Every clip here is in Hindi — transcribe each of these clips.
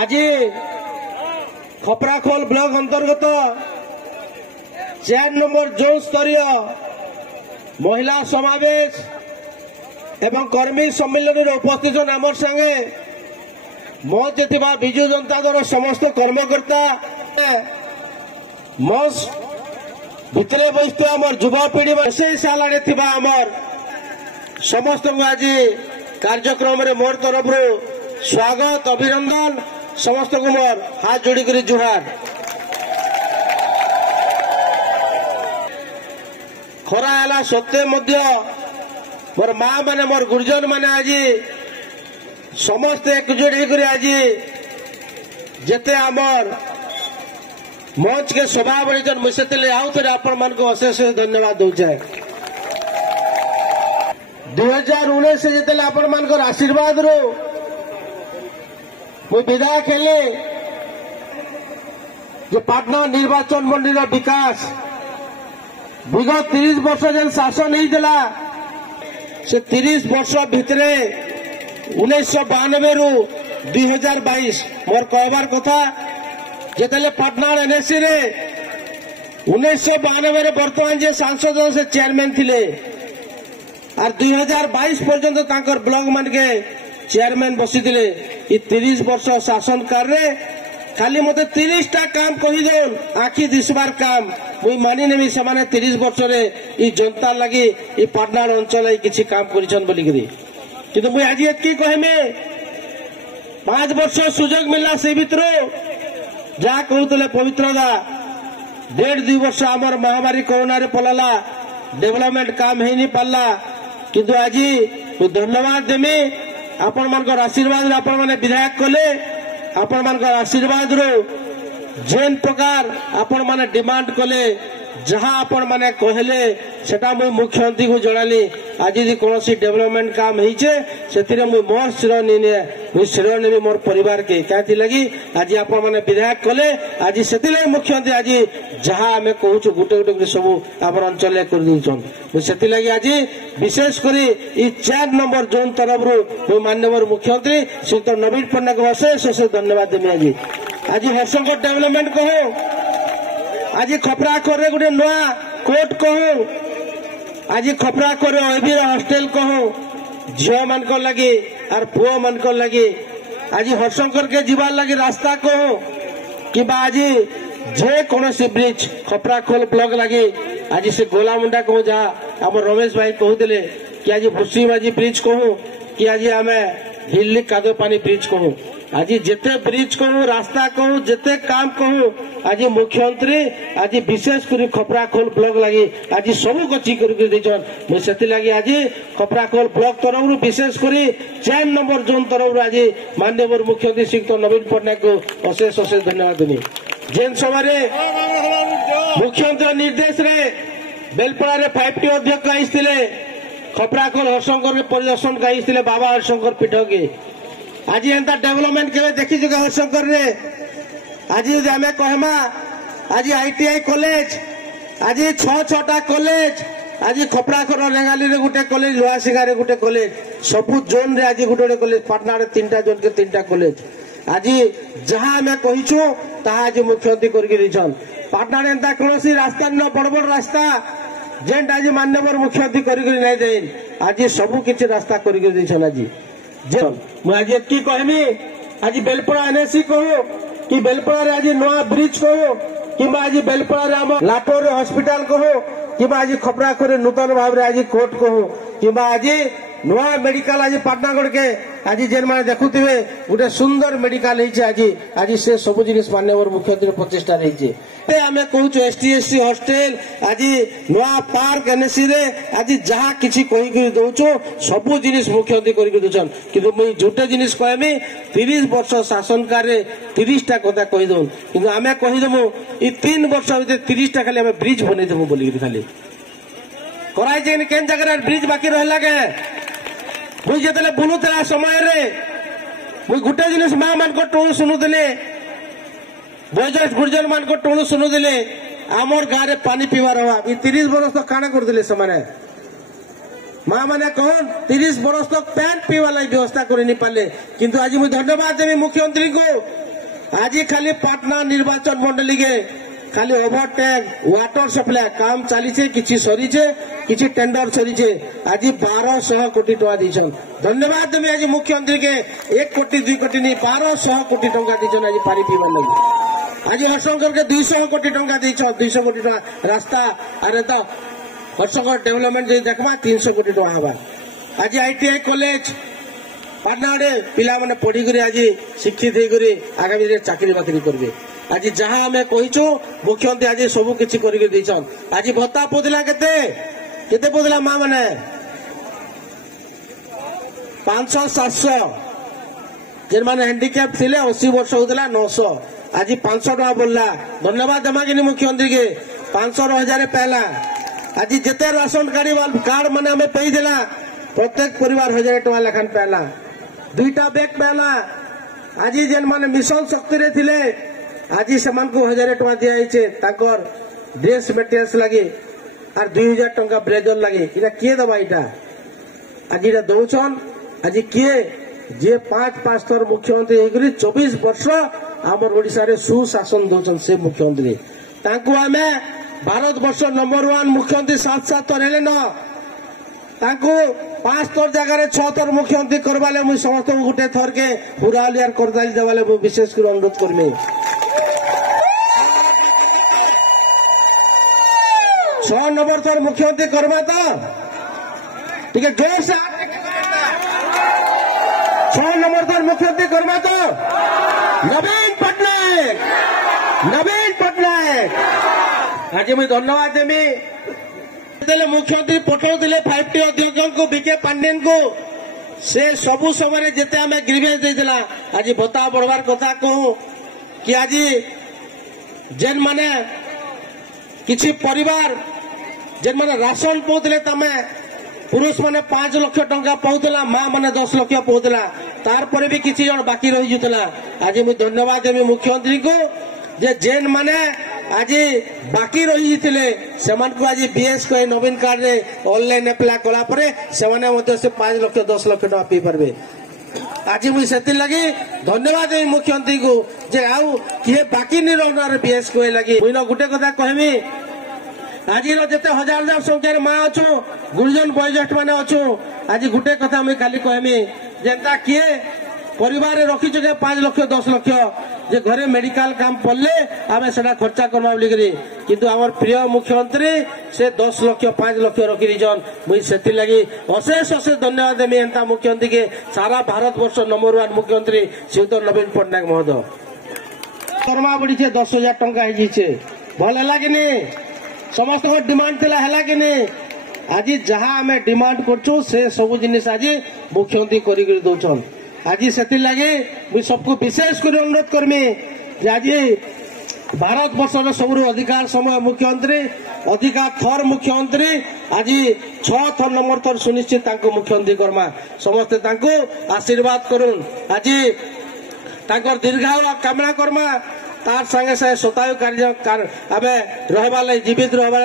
आज खपराखोल ब्लॉक अंतर्गत 4 नंबर जोन स्तरीय महिला समावेश एवं कर्मी सम्मेलन उपस्थित आमर संगे मंच विजु जनता दल समस्त कर्मकर्ता मंच भितरे बसते आमर युवापीढ़ी से साल आमर समस्त आज कार्यक्रम मोर तरफ स्वागत अभिनंदन समस्त को मोर हाथ जोड़ी कर जुहार। खरा है सत्य मोर माँ माने मोर गुरुजन माने आज समस्ते एकजुट होकर आज जेते आमर मंच के स्वभाव बड़ी मुझे आउ थे आपण मान को अशेष धन्यवाद दूचे। 2019 से जिते आपण मान आशीर्वाद रो मुझे विदाय खेले जो पाटना निर्वाचन मंडल विकास विगत 30 वर्ष जेन शासन नहीं दिला से 30 वर्ष भितरे 1992 रु 2022 मोर कहबार कथा जेतले पाटना एनएससी रे 1992 रे वर्तमान जे सांसद से चेयरमैन थिले और 2022 पर्यंत तांकर ब्लॉक मान के चेयरमैन बसी थिले। 30 वर्ष शासन कार्य खाली मते 30 टा काम कही दौन आखि दिसबार काम मुई मानी नेमी समाने 30 वर्ष रे ई जनता लगी ई पाटना अंचल किछि काम करिछन बोली करी किंतु मुई आज एतकी कहमे 5 वर्ष सुजोग मिलला से भितरो जा कहूतले पवित्र दा 1.5-2 वर्ष आमर महामारी कोरोना रे पलला डेवलपमेंट काम हे नहीं पाला किंतु आज धन्यवाद देमी आपण मानकर आशीर्वाद आपण माने विधायक कले आपण मानकर आशीर्वाद रो जेन प्रकार आपण माने डिमांड कले जहाँ आपण माने कहले सेटा मुई मुख्यमंत्री को जणाली आज यदि कौन डेवलपमेंट काम होइछे सेतिरे मुई मोर श्रेय निने मुई श्रेय नेबी मोर परिवार के काथि लगी आज आपण माने विधायक कले आज सेतिले मुख्यमंत्री आज जहाँ आमे कहूछु गुटे गुटे सब आपर अंचल कर दिछन मुई सेति लगी आज विशेष करी ई 4 नंबर जोन तरफ रो मुई माननीय मुख्यमंत्री श्री नवीन पट्टनायक को अशेष धन्यवाद देमी। आज हर्षंकर डेवलपमेंट कहो आज खपराखोर गोटे नुआ कोर्ट कहूँ आज खपराखोर अभिर हॉस्टेल कहूँ झील मान लगे और पुओ मान लगे आज हरशंकर के जीवार लगे रास्ता कहूँ कि आज जे कौन ब्रिज खपराखोल ब्लॉक लगे आज से गोलामुंडा कहूँ जहाँ आम रमेश भाई कहते कि आज भुसीबाजी ब्रिज कहूँ कि आज आम हिल्ली कादो पानी ब्रिज कहूँ आज जेते ब्रिज कहूँ रास्ता कहूँ जेते काम कहूँ आज मुख्यमंत्री आज विशेष कर खपराखोल ब्लॉक लगी आज सबू गची कर मुझे लगी आज खपराखोल ब्लॉक तरफ विशेष कर 4 नंबर जोन तरफ आज माननीय मुख्यमंत्री श्री नवीन पट्टनायक को अशेष अशेष धन्यवाद देनी। जेन समय मुख्यमंत्री निर्देश रे बेलपड़ा रे 5T अध्यक्ष आईथिले खपराखोल हरशंकर के परिदर्शन का आईथिले बाबा हरशंकर पीठ के आज एंता डेवलपमेंट के देखी जो हरशंकर रे आज यदि आम कहमा आज ITI कॉलेज आज 6-6टा कॉलेज आज खपराखोर रेंगाली रे गोटे कॉलेज लुआसिंगा रे गोटे कॉलेज सबु जोन रे आज गोटे कॉलेज पाटना रे 3टा जोन के 3टा कॉलेज आज जहाँ आम कहीचु ताहा आज मुख्यमंत्री करके पाटना रे एंता कौन रास्ता न बड़ बड़ रास्ता जेंट आज माननीय मुख्यमंत्री कर आज सबू किसी रास्ता कर आज एतकी कहमी आज बेलपड़ा एनएससी कहूँ कि बेलपड़ा रे आज नुआ ब्रिज कहूँ कि आज बेलपड़ा रे आम लाटोर हॉस्पिटल कहूँ कि आज खपराखोर नूतन भाव रे आज कोर्ट कहूँ कि आज नुआ मेडिकल आज पाटनागढ़ के आज जेन माने देखुथिबे गोटे सुंदर मेडिकल होइछे आज से सब जिनिस माननीय मुख्यमंत्री प्रतिष्ठा रही आमे कहूँ ST/SC हॉस्टेल आज नुआ पार्क एनएससी रे आज जहाँ किसी कही दौचु सबू जिनिस मुख्यमंत्री करके दौन किंतु मुई जोटे जिनिस कहमी 30 वर्ष शासन कार्य 30 टा कथा कहीदे कि आम कहीदेमु 3 वर्ष भर 30 टा खाली ब्रिज बनईदेमु बोलिक खाली कराई केन जगह ब्रिज बाकी रहा के मुई जिते बुलूला समय मुई गोटे जिनिस माँ मान टोणु शुणुले बयोज्येष्ठ गुरुजन मान टोणु शुणुले आमर गाँव में पानी पीवार अभाव 30 बरस तो काना करते से माँ मैंने कहन 30 बरस तक पैन पीवा लगी व्यवस्था कर नहीं पारे किंतु आज मुझे धन्यवाद देवी मुख्यमंत्री को आज खाली पाटना निर्वाचन मंडली के खाली ओवरटेक वाटर सप्लाई काम चली कि सरी कि टेंडर सरी आज 1200 कोटी टका दीछन। धन्यवाद देवी आज मुख्यमंत्री के 1 कोटी 2 कोटी नहीं 1200 कोटी टका दीछन आज पानी पीवा लगी। आज हर्षंकर के 200 कोटी टका दीछन 200 कोटी टका रास्ता अरे तो हर्षंकर डेवलपमेंट देखा 300 कोटी टका हवा। आज ITI कॉलेज पाटना पिला माने पढ़ी करी आज शिक्षित होकर आगामी चाकरी बाकरी करेंगे। आज जहाँ आम कहीचु मुख्यमंत्री आज सबू किसी कर आज भत्ता पौला केते पौला माँ मैंने 500-700 जेन मैंने हैंडिकैप थे 80 वर्ष होता 900 आज 500 टका बोलला। धन्यवाद देमा कि मुख्यमंत्री के 500 पहला आज जिते राशन कार्ड मैंने हमें पे देला प्रत्येक परिवार 1000 टका लेखान पहला 2टा बैग पहला। आज जेन मैंने मिशन शक्ति रे थिले आज से 1000 टका दिखाई ड्रेस मेटेरियल्स लगे और 2000 टका ब्लेजर लगे इटा किए दबा इटा आज इटा दौन आज किए जे 5 थर मुख्यमंत्री होकर 24 वर्ष आमर ओडिशा रे सुशासन दौन से मुख्यमंत्री तांको आमे भारत वर्ष नंबर 1 मुख्यमंत्री 7 थर हेले न तांको 5 थर जगह 6 थर मुख्यमंत्री करवाले मुझे समस्त गोटे थर के हुरालियार करदाली देवाले विशेष कर अनुरोध करमी 6 नंबर थर मुख्यमंत्री करवा तो ठीक है जोर से 6 नंबर थर मुख्यमंत्री करवा तो नवीन पटनायक आज मुझे धन्यवाद देमी मुख्यमंत्री पठाऊले 5T अध्यक्ष को बीके पांडेन को से सबू समय जिते आम ग्रीवेंस देला आज भत्ता बढ़वार कथा कहूं कि आज जेन माने किसी परिवार जेन माने राशन पाउले तमे पुरुष माने 5 लाख टंका पाउला माँ माने 10 लाख पाउला तार पर भी किसी जन बाकी रही जुतला। आज मुझे धन्यवाद देवी मुख्यमंत्री को जे जेन माने आज बाकी रही से आज बीएस को नवीन कार्ड रे ऑनलाइन अप्लाई कला परे से 5 लाख 10 लाख टका पी पारे। आज मुझे लगी धन्यवाद देवी मुख्यमंत्री को जे आउ किए बाकी नहीं रहना बीएस को लगी मुझे गोटे कथा कहमी आज जिते हजार संख्यार माँ अच्छु गुरुजन बयोज्येष्ठ मैंने अच्छु आज गोटे कथा मुझे खाली कहमी जेनता किए परिवार रखी 5 लाख 10 लाख जे घरे मेडिकल काम पड़े आम से खर्चा करवा बोलिकी किंतु आमर प्रिय मुख्यमंत्री से 10 लाख 5 लाख रखी दीजन मुझे से लगी अशेष धन्यवाद देमी एंता मुख्यमंत्री के सारा भारत वर्ष नंबर 1 मुख्यमंत्री श्रीयुत नवीन पट्टनायक महोदय दरमा बढ़ी 10,000 टंका भल है कि नहीं समस्त डिमांड थिला है कि नहीं आज जहाँ आम डिमांड करछू से सब जिनिस आज मुख्यमंत्री कर दौन आज से लगे मुझे सबको विशेष कर अनुरोध करमी आज भारत वर्ष सब अधिकार समय मुख्यमंत्री अधिकार थर मुख्यमंत्री आज 6 थर नंबर थर सुनिश्चित मुख्यमंत्री करमा समस्ते आशीर्वाद करुन आज दीर्घायु कामना करमा तार संगे संगे शतायु कार्य आम रहा जीवित रहा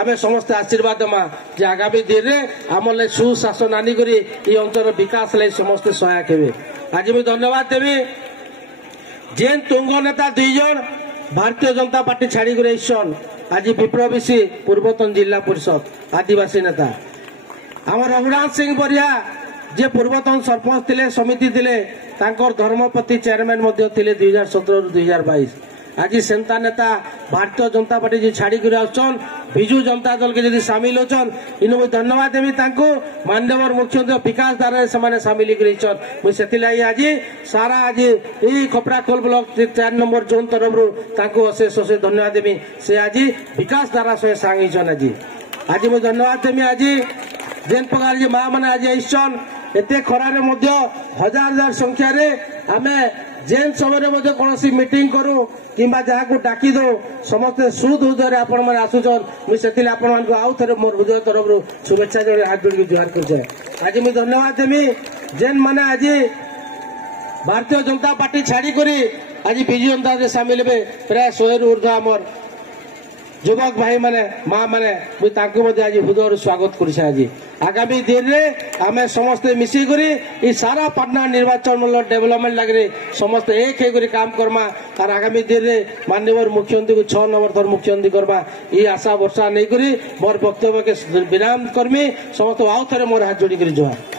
आम समस्त आशीर्वाद देमा जे आगामी दिन में आम सुशासन आनिक अंचल विकास लगे समस्त सहायक हे। आज मुझे धन्यवाद देवी जेन तुंग नेता 2 जन भारतीय जनता पार्टी छाड़ी आज विप्लबीसी पूर्वतन जिला परिषद आदिवासी नेता आम रघुनाथ सिंह बरिया जे पूर्वतन सरपंच थे समिति थे धर्मपति चेयरमैन 2017-2022 आज सेंता नेता भारतीय जनता पार्टी जी छाड़ी आसन विजु जनता दल के जब सामिल होचन इन मुझे धन्यवाद देवी माननीय मुख्यमंत्री विकास धारा से सामिल मुझे आज सारा आज यही खपराखोल ब्लॉक 4 नंबर जोन तरफ अशेष अशेष धन्यवाद देवी से आज विकास धारा सह सांग आज मुझे धन्यवाद देवी आज जेन प्रकार माँ मैंने आज आईसन एत खरारे हजार संख्या आम जेन समय कौन मीटिंग करूँ कि जहाँ डाकी दो समस्ते सुद हृदय आपण मैंने आसुचन मुझे आउ थे मोर हृदय तरफ शुभेच्छा जो हाथ जोड़ जुहार कर आज मुझे धन्यवाद देवी जेन मैंने आज भारतीय जनता पार्टी छाड़ी आज विजु जनता सामिल हे प्राय 100 रू ऊर्ध्व आमर युवक भाई मैंने माँ मैंने मुझे आज हृदय स्वागत कर। आगामी दिन में आम समस्ते मिसिकी सारा पाटना निर्वाचन मंडल डेवलपमेंट लगे समस्त एक होकर काम करमा और आगामी दिन में माननीय मुख्यमंत्री को 6 नंबर थर मुख्यमंत्री करवा ये आशा वर्षा नहीं करी मोर वक्तव्य के विराम कर्मी समस्त आउ थे मोर हाथ जोड़ी जुहार।